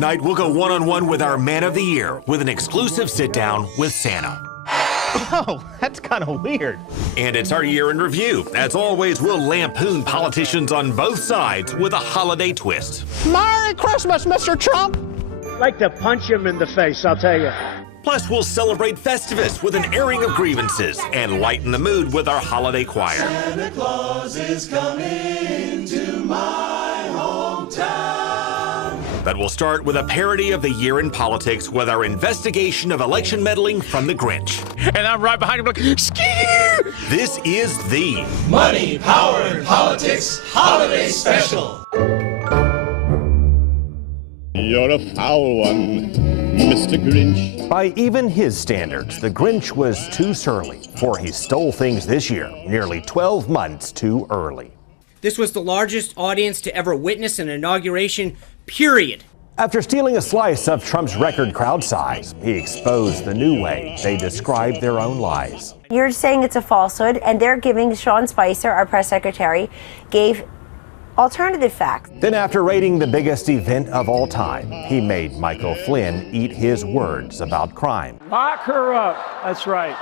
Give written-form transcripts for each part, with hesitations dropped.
Tonight, we'll go one-on-one with our Man of the Year with an exclusive sit-down with Santa. Oh, that's kind of weird. And it's our year in review. As always, we'll lampoon politicians on both sides with a holiday twist. Merry Christmas, Mr. Trump! Like to punch him in the face, I'll tell you. Plus, we'll celebrate Festivus with an airing of grievances and lighten the mood with our holiday choir. Santa Claus is coming to my hometown. But we'll start with a parody of the year in politics with our investigation of election meddling from the Grinch. And I'm right behind him like, ski! This is the Money, Power, and Politics Holiday Special. You're a foul one, Mr. Grinch. By even his standards, the Grinch was too surly, for he stole things this year, nearly 12 months too early. This was the largest audience to ever witness an inauguration, period. After stealing a slice of Trump's record crowd size, he exposed the new way they describe their own lies. You're saying it's a falsehood, and they're giving Sean Spicer, our press secretary, gave alternative facts. Then after rating the biggest event of all time, he made Michael Flynn eat his words about crime. Lock her up. That's right.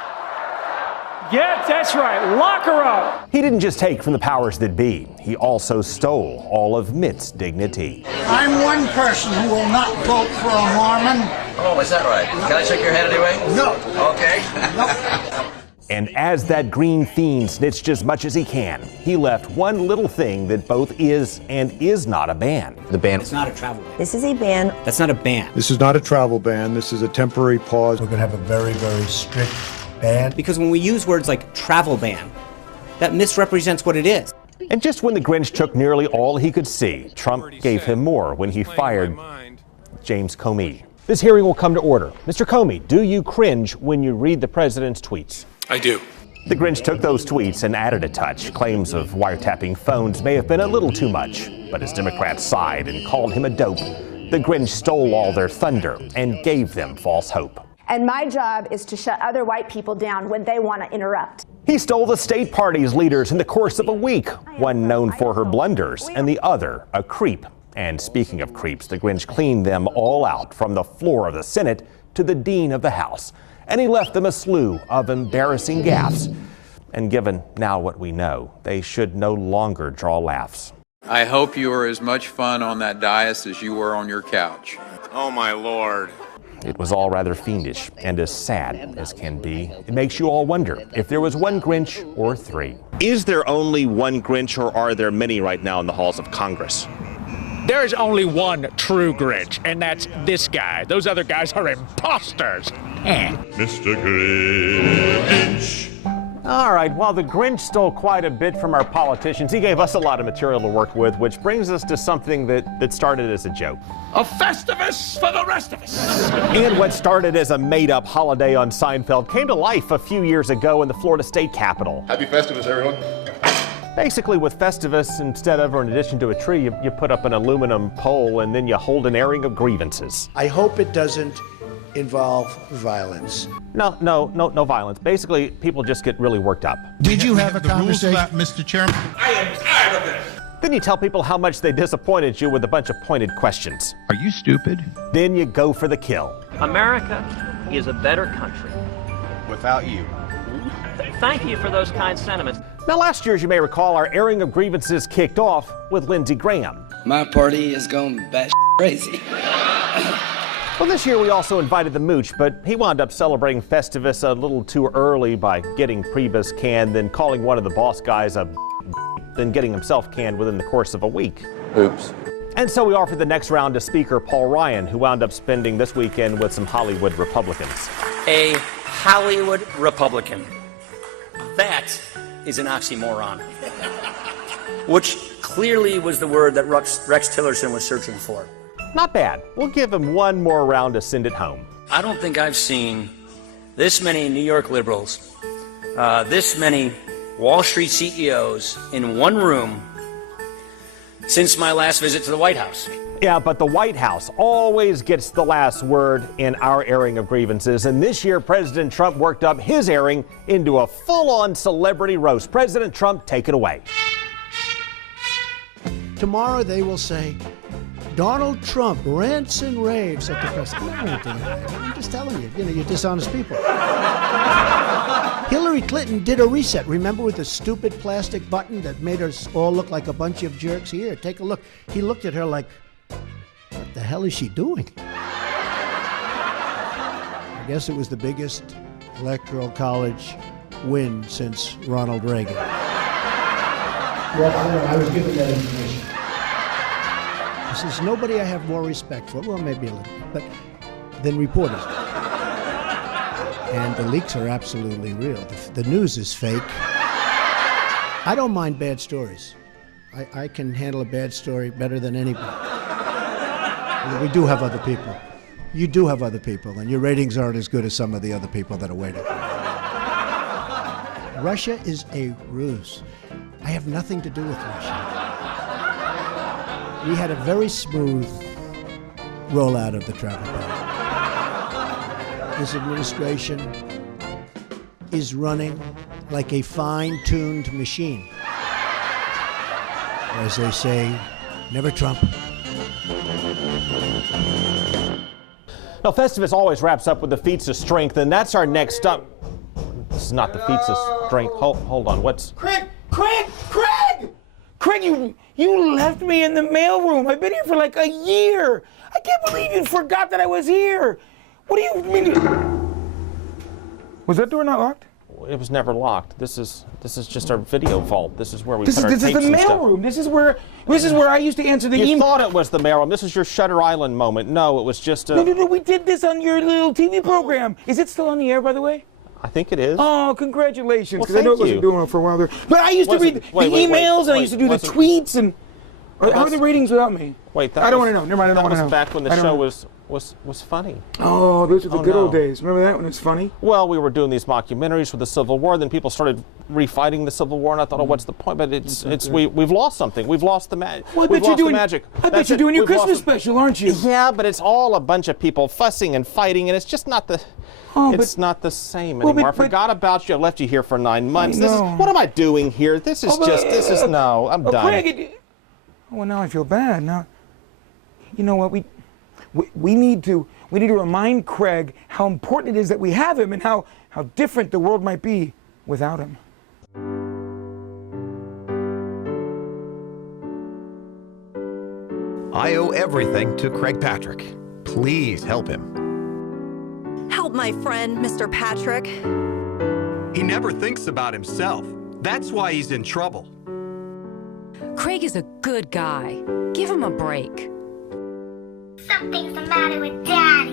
Yeah, that's right. Lock her up. He didn't just take from the powers that be. He also stole all of Mitt's dignity. I'm one person who will not vote for a Mormon. Oh, is that right? Can I shake your hand anyway? No. Okay. No. And as that green fiend snitched as much as he can, he left one little thing that both is and is not a ban. The ban. It's not a travel ban. This is a ban. That's not a ban. This is not a travel ban. This is a temporary pause. We're going to have a very, very strict ban. Because when we use words like travel ban, that misrepresents what it is. And just when the Grinch took nearly all he could see, Trump gave him more when he fired James Comey. This hearing will come to order. Mr. Comey, do you cringe when you read the president's tweets? I do. The Grinch took those tweets and added a touch. Claims of wiretapping phones may have been a little too much, but as Democrats sighed and called him a dope, the Grinch stole all their thunder and gave them false hope. And my job is to shut other white people down when they want to interrupt. He stole the state party's leaders in the course of a week, one known for her blunders and the other a creep. And speaking of creeps, the Grinch cleaned them all out from the floor of the Senate to the dean of the House. And he left them a slew of embarrassing gaffes. And given now what we know, they should no longer draw laughs. I hope you were as much fun on that dais as you were on your couch. Oh, my Lord. It was all rather fiendish and as sad as can be. It makes you all wonder if there was one Grinch or three. Is there only one Grinch, or are there many right now in the halls of Congress? There is only one true Grinch, and that's this guy. Those other guys are imposters. Mr. Grinch. All right, while the Grinch stole quite a bit from our politicians, he gave us a lot of material to work with, which brings us to something that started as a joke. A Festivus for the rest of us. And what started as a made-up holiday on Seinfeld came to life a few years ago in the Florida State Capitol. Happy Festivus, everyone. Basically, with Festivus, instead of or in addition to a tree, you put up an aluminum pole and then you hold an airing of grievances. I hope it doesn't involve violence. No violence. Basically, people just get really worked up. Did you have a conversation? Mr. Chairman? I am tired of this. Then you tell people how much they disappointed you with a bunch of pointed questions. Are you stupid? Then you go for the kill. America is a better country. Without you. Thank you for those kind sentiments. Now, last year, as you may recall, our airing of grievances kicked off with Lindsey Graham. My party is going bat crazy. Well, this year we also invited the Mooch, but he wound up celebrating Festivus a little too early by getting Priebus canned, then calling one of the boss guys a then getting himself canned within the course of a week. Oops. And so we offered the next round to Speaker Paul Ryan, who wound up spending this weekend with some Hollywood Republicans. A Hollywood Republican. That is an oxymoron. Which clearly was the word that Rex Tillerson was searching for. Not bad. We'll give him one more round to send it home. I don't think I've seen this many New York liberals, this many Wall Street CEOs in one room since my last visit to the White House. Yeah, but the White House always gets the last word in our airing of grievances. And this year, President Trump worked up his airing into a full-on celebrity roast. President Trump, take it away. Tomorrow they will say, Donald Trump rants and raves at the press. I'm just telling you, you're dishonest people. Hillary Clinton did a reset. Remember with the stupid plastic button that made us all look like a bunch of jerks? Here, take a look. He looked at her like, what the hell is she doing? I guess it was the biggest electoral college win since Ronald Reagan. Well, I was given that information. There's nobody I have more respect for, well, maybe a little bit, but than reporters. And the leaks are absolutely real. The news is fake. I don't mind bad stories. I can handle a bad story better than anybody. We do have other people. You do have other people, and your ratings aren't as good as some of the other people that are waiting. Russia is a ruse. I have nothing to do with Russia. We had a very smooth rollout of the travel ban. This administration is running like a fine-tuned machine. As they say, never Trump. Now, Festivus always wraps up with the feats of strength, and that's our next stop. This is not the feats of strength. Hold on, what's... Craig, you left me in the mailroom. I've been here for like a year. I can't believe you forgot that I was here. What do you mean? Was that door not locked? It was never locked. This is just our video vault. This is where we put our tapes and stuff. This is the mailroom. This is where I used to answer the email. You thought it was the mailroom. This is your Shutter Island moment. No, it was just a... No, we did this on your little TV program. Is it still on the air, by the way? I think it is. Oh, congratulations. Well, I know it wasn't doing it for a while there. But I used to read the emails, and I used to do the tweets, and... How are the ratings without me? Wait, I don't want to know. Never mind, I don't want to know. That was back when the show was funny. Oh, those are the good old days. Remember that when it's funny? Well, we were doing these mockumentaries for the Civil War, then people started refighting the Civil War, and I thought, oh, what's the point? But we've lost something. We've lost the magic. Well, I bet you're doing your Christmas special, aren't you? Yeah, but it's all a bunch of people fussing and fighting, and it's just not the... it's not the same anymore. I forgot about you. I left you here for 9 months. What am I doing here? This is no, I'm done. Craig, well, now I feel bad. Now, you know what? We need to remind Craig how important it is that we have him and how different the world might be without him. I owe everything to Craig Patrick. Please help him. Help my friend, Mr. Patrick. He never thinks about himself. That's why he's in trouble. Craig is a good guy. Give him a break. Something's the matter with Daddy.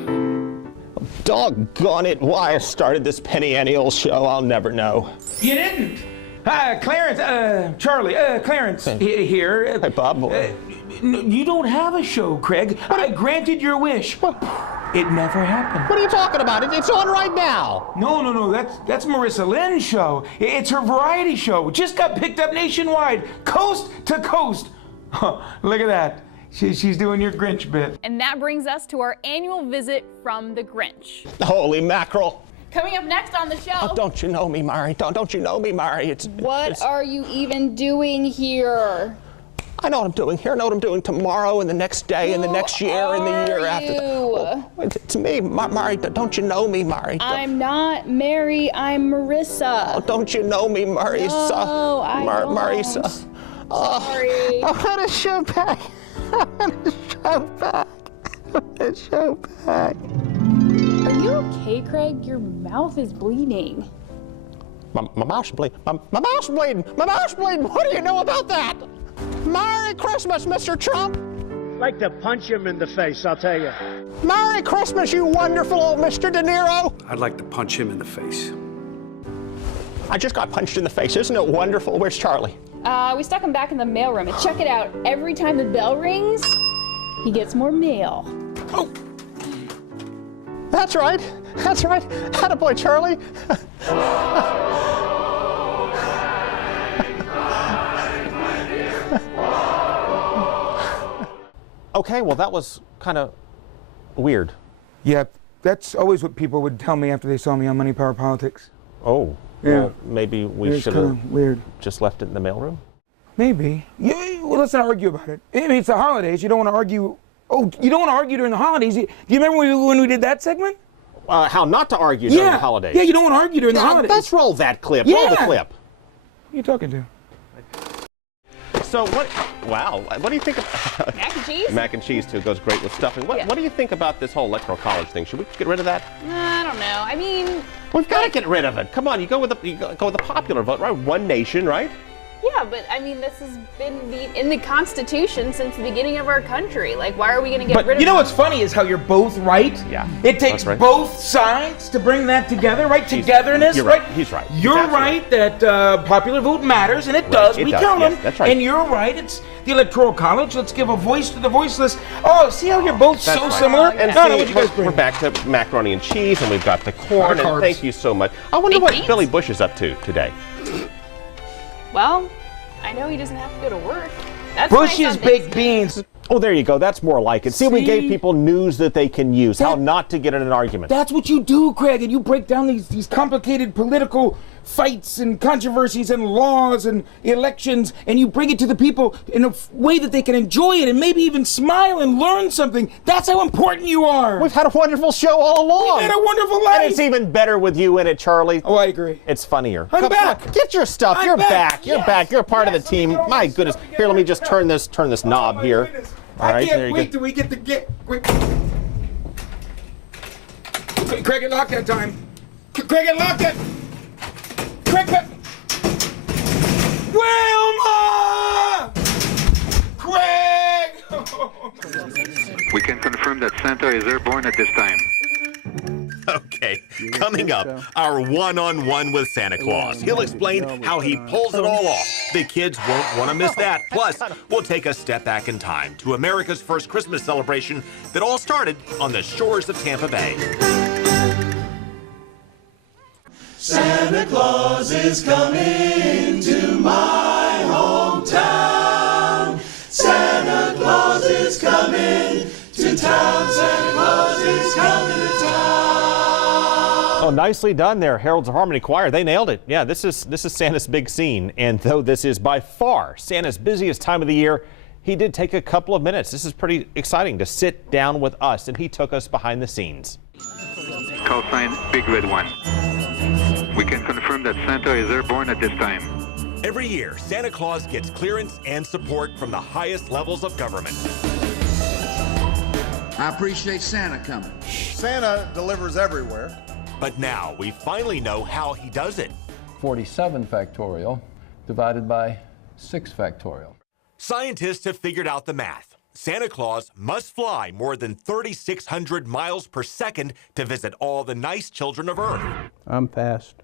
Doggone it, why I started this penny-annual show, I'll never know. You didn't? Clarence, Charlie, Clarence here. Hey, Bob. You don't have a show, Craig. I granted your wish. It never happened. What are you talking about? It's on right now. No. That's Marissa Lynn's show. It's her variety show. Just got picked up nationwide, coast to coast. Look at that. She's doing your Grinch bit. And that brings us to our annual visit from the Grinch. Holy mackerel. Coming up next on the show. Oh, don't you know me, Mari? Don't you know me, Mari? What are you even doing here? I know what I'm doing here. I know what I'm doing tomorrow and the next day and the next year and the year after. Oh, it's me, Mari. Don't you know me, Mari? I'm not Mary. I'm Marissa. Oh, don't you know me, Marissa? No, I don't. Marissa. Sorry. I want a show back. I want a show back. I want a show back. Are you okay, Craig? Your mouth is bleeding. My mouth's bleeding. My mouth's bleeding. My mouth's bleeding. What do you know about that? Merry Christmas, Mr. Trump. I'd like to punch him in the face, I'll tell you. Merry Christmas, you wonderful old Mr. De Niro. I'd like to punch him in the face. I just got punched in the face. Isn't it wonderful? Where's Charlie? We stuck him back in the mailroom. And check it out. Every time the bell rings, he gets more mail. Oh. That's right. That's right. Attaboy, Charlie. Okay, well, that was kind of weird. Yeah, that's always what people would tell me after they saw me on Money, Power, Politics. Oh, yeah. Well, maybe we should have just left it in the mailroom? Maybe. Well, let's not argue about it. I mean, it's the holidays. You don't want to argue Oh, you don't want to argue during the holidays. Do you remember when we did that segment? How not to argue during the holidays. Yeah, you don't want to argue during the holidays. Let's roll that clip. Roll the clip. Who are you talking to? So what? Wow. What do you think of mac and cheese? Mac and cheese too goes great with stuffing. What do you think about this whole electoral college thing? Should we get rid of that? I don't know. I mean, we've got to get rid of it. Come on, you go with the popular vote, right? One nation, right? yeah, but I mean, this has been in the Constitution since the beginning of our country. Like, why are we going to get rid of it? You know what's funny is how you're both right. Yeah. It takes both sides to bring that together, right? Togetherness, you're right. He's right. You're right that popular vote matters, and it does. We count them. That's right. And you're right. It's the Electoral College. Let's give a voice to the voiceless. Oh, see how you're both so similar? And we're back to macaroni and cheese, and we've got the corn. And thank you so much. I wonder what Billy Bush is up to today. Well, I know he doesn't have to go to work. That's Bush's baked beans. Oh, there you go. That's more like it. See, we gave people news that they can use, how not to get in an argument. That's what you do, Craig, and you break down these complicated political fights and controversies and laws and elections, and you bring it to the people in a way that they can enjoy it and maybe even smile and learn something. That's how important you are. We've had a wonderful show all along. We've had a wonderful life. And it's even better with you in it, Charlie. Oh, I agree. It's funnier. I'm back. Get your stuff. You're back. You're back. You're part of the team. My goodness. Here, let me just turn this knob here. All right, I can't wait till we get to get. Craig, get locked that time. Craig, get locked that. Craig, Wilma! Craig! We can confirm that Santa is airborne at this time. Okay, coming up, our one-on-one with Santa Claus. He'll explain how he pulls it all off. The kids won't want to miss that. Plus, we'll take a step back in time to America's first Christmas celebration that all started on the shores of Tampa Bay. Santa Claus is coming to my hometown. Santa Claus is coming to town. Santa Claus is coming to town. Oh, nicely done there, Heralds of Harmony Choir. They nailed it. Yeah, this is Santa's big scene, and though this is by far Santa's busiest time of the year, he did take a couple of minutes. This is pretty exciting to sit down with us, and he took us behind the scenes. Call sign Big Red 1. We can confirm that Santa is airborne at this time. Every year, Santa Claus gets clearance and support from the highest levels of government. I appreciate Santa coming. Santa delivers everywhere. But now we finally know how he does it. 47 factorial divided by 6 factorial. Scientists have figured out the math. Santa Claus must fly more than 3,600 miles per second to visit all the nice children of Earth. I'm fast.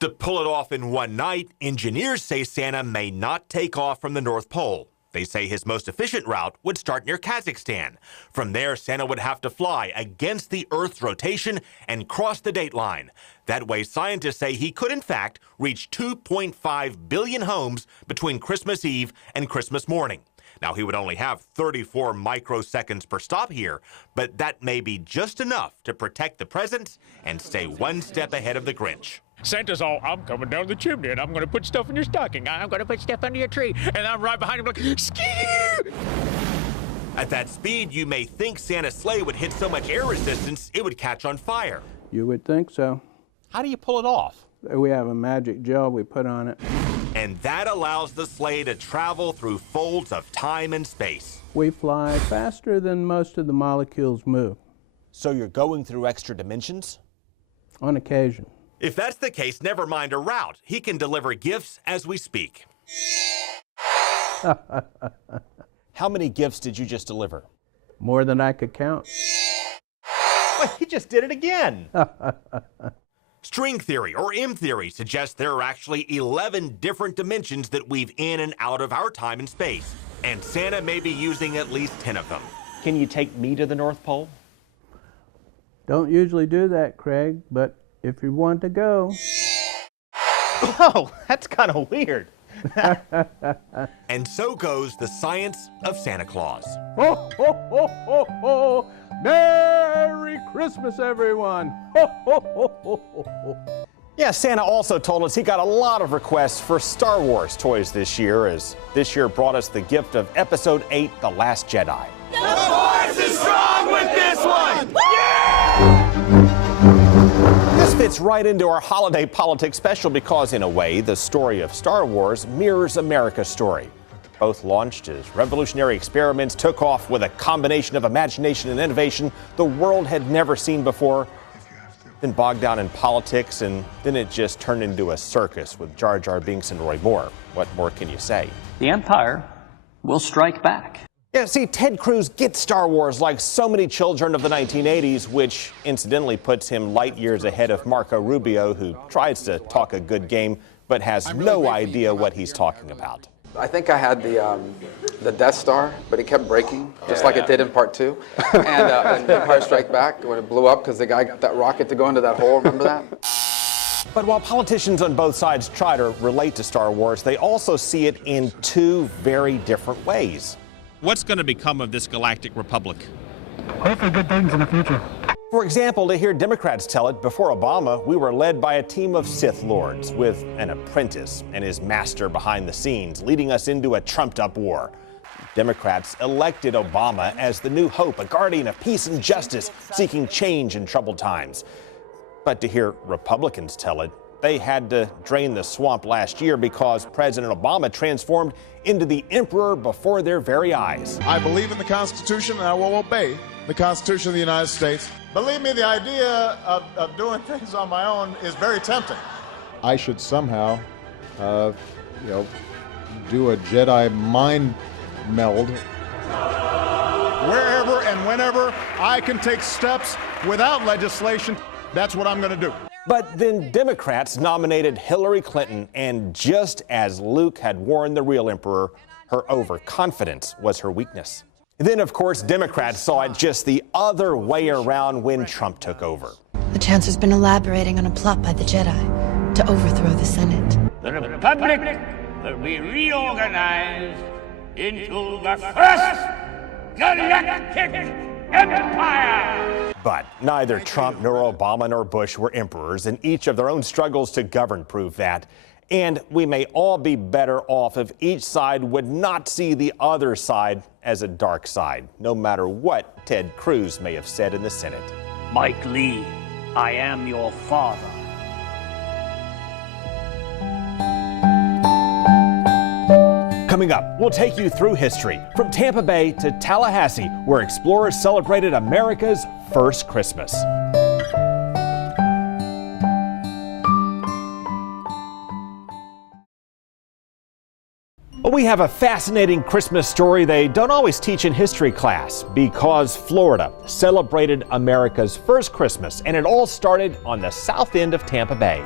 To pull it off in one night, engineers say Santa may not take off from the North Pole. They say his most efficient route would start near Kazakhstan. From there, Santa would have to fly against the Earth's rotation and cross the dateline. That way, scientists say he could, in fact, reach 2.5 billion homes between Christmas Eve and Christmas morning. Now, he would only have 34 microseconds per stop here, but that may be just enough to protect the presents and stay one step ahead of the Grinch. Santa's all, I'm coming down the chimney, and I'm going to put stuff in your stocking. I'm going to put stuff under your tree. And I'm right behind him like, skew! At that speed, you may think Santa's sleigh would hit so much air resistance, it would catch on fire. You would think so. How do you pull it off? We have a magic gel we put on it. And that allows the sleigh to travel through folds of time and space. We fly faster than most of the molecules move. So you're going through extra dimensions? On occasion. If that's the case, never mind a route. He can deliver gifts as we speak. How many gifts did you just deliver? More than I could count. Well, he just did it again. String theory, or M theory, suggests there are actually 11 different dimensions that weave in and out of our time and space. And Santa may be using at least 10 of them. Can you take me to the North Pole? Don't usually do that, Craig, but if you want to go. Oh, that's kind of weird. And so goes the science of Santa Claus. Ho, ho, ho, ho, ho. Merry Christmas, everyone. Ho, ho, ho, ho, ho, ho. Yeah, Santa also told us he got a lot of requests for Star Wars toys this year, as this year brought us the gift of Episode 8, The Last Jedi. The Force is Fits right into our holiday politics special because, in a way, the story of Star Wars mirrors America's story. Both launched as revolutionary experiments, took off with a combination of imagination and innovation the world had never seen before, then bogged down in politics, and then it just turned into a circus with Jar Jar Binks and Roy Moore. What more can you say? The Empire will strike back. Yeah, see, Ted Cruz gets Star Wars like so many children of the 1980s, which incidentally puts him light years ahead of Marco Rubio, who tries to talk a good game but has no idea what he's talking about. I think I had the Death Star, but it kept breaking, just like it did in Part 2. And Empire Strike Back, when it blew up because the guy got that rocket to go into that hole, remember that? But while politicians on both sides try to relate to Star Wars, they also see it in two very different ways. What's going to become of this galactic republic? Hopefully good things in the future. For example, to hear Democrats tell it, before Obama, we were led by a team of Sith Lords with an apprentice and his master behind the scenes, leading us into a trumped-up war. Democrats elected Obama as the new hope, a guardian of peace and justice, seeking change in troubled times. But to hear Republicans tell it, they had to drain the swamp last year because President Obama transformed into the emperor before their very eyes. I believe in the Constitution and I will obey the Constitution of the United States. Believe me, the idea of doing things on my own is very tempting. I should somehow, do a Jedi mind meld. Wherever and whenever I can take steps without legislation, that's what I'm going to do. But then Democrats nominated Hillary Clinton, and just as Luke had warned the real emperor, her overconfidence was her weakness. Then, of course, Democrats saw it just the other way around when Trump took over. The Chancellor's been elaborating on a plot by the Jedi to overthrow the Senate. The Republic will be reorganized into the first galactic empire. But neither Trump nor Obama nor Bush were emperors, and each of their own struggles to govern prove that. And we may all be better off if each side would not see the other side as a dark side, no matter what Ted Cruz may have said in the Senate. Mike Lee, I am your father. Coming up, we'll take you through history, from Tampa Bay to Tallahassee, where explorers celebrated America's first Christmas. We have a fascinating Christmas story they don't always teach in history class, because Florida celebrated America's first Christmas, and it all started on the south end of Tampa Bay.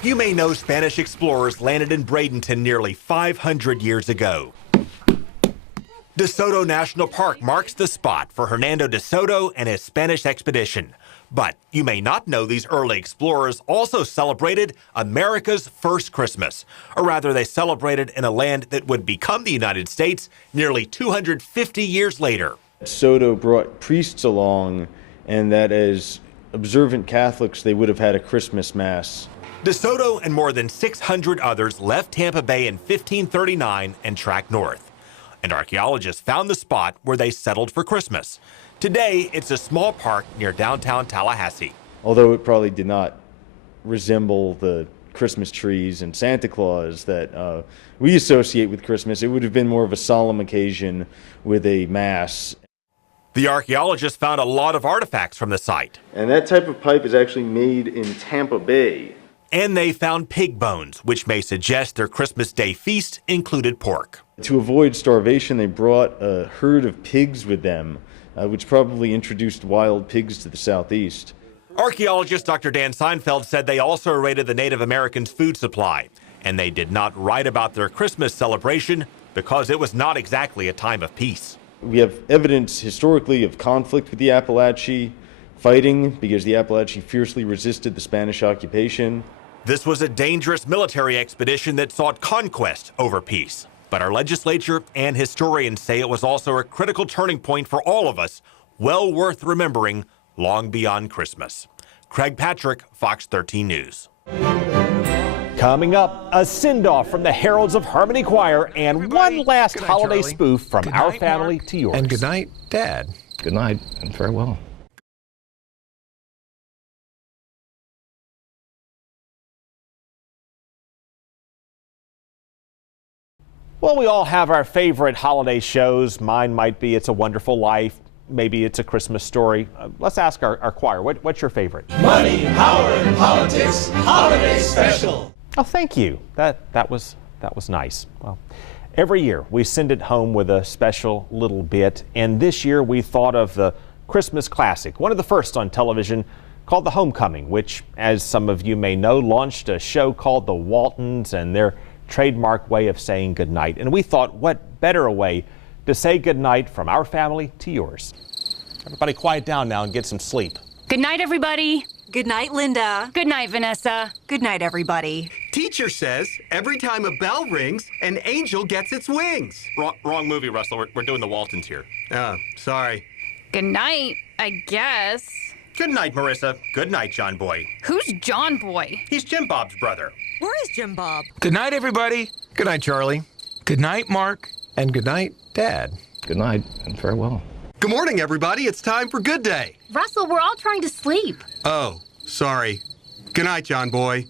You may know Spanish explorers landed in Bradenton nearly 500 years ago. De Soto National Park marks the spot for Hernando de Soto and his Spanish expedition. But you may not know these early explorers also celebrated America's first Christmas, or rather they celebrated in a land that would become the United States nearly 250 years later. Soto brought priests along, and that as observant Catholics they would have had a Christmas Mass. De Soto and more than 600 others left Tampa Bay in 1539 and tracked north. And archaeologists found the spot where they settled for Christmas. Today, it's a small park near downtown Tallahassee. Although it probably did not resemble the Christmas trees and Santa Claus that we associate with Christmas, it would have been more of a solemn occasion with a Mass. The archaeologists found a lot of artifacts from the site. And that type of pipe is actually made in Tampa Bay. And they found pig bones, which may suggest their Christmas Day feast included pork. To avoid starvation, they brought a herd of pigs with them, which probably introduced wild pigs to the southeast. Archaeologist Dr. Dan Seinfeld said they also raided the Native Americans' food supply, and they did not write about their Christmas celebration because it was not exactly a time of peace. We have evidence historically of conflict with the Appalachee, fighting because the Appalachee fiercely resisted the Spanish occupation. This was a dangerous military expedition that sought conquest over peace. But our legislature and historians say it was also a critical turning point for all of us, well worth remembering long beyond Christmas. Craig Patrick, Fox 13 News. Coming up, a send-off from the Heralds of Harmony Choir and one last holiday spoof from our family to yours. And good night, Dad. Good night and farewell. Well, we all have our favorite holiday shows. Mine might be It's a Wonderful Life. Maybe It's a Christmas Story. Let's ask our choir. What's your favorite? Money, power, and politics, holiday special. Oh, thank you. That was nice. Well, every year we send it home with a special little bit, and this year we thought of the Christmas classic, one of the first on television, called The Homecoming, which, as some of you may know, launched a show called The Waltons and their trademark way of saying goodnight. And we thought, what better a way to say goodnight from our family to yours. Everybody quiet down now and get some sleep. Good night, everybody. Good night, Linda. Good night, Vanessa. Good night, everybody. Teacher says every time a bell rings, an angel gets its wings. Wrong movie, Russell. We're doing The Waltons here. Oh, sorry. Good night, I guess. Good night, Marissa. Good night, John Boy. Who's John Boy? He's Jim Bob's brother. Where is Jim Bob? Good night, everybody. Good night, Charlie. Good night, Mark. And good night, Dad. Good night and farewell. Good morning, everybody. It's time for Good Day. Russell, we're all trying to sleep. Oh, sorry. Good night, John Boy.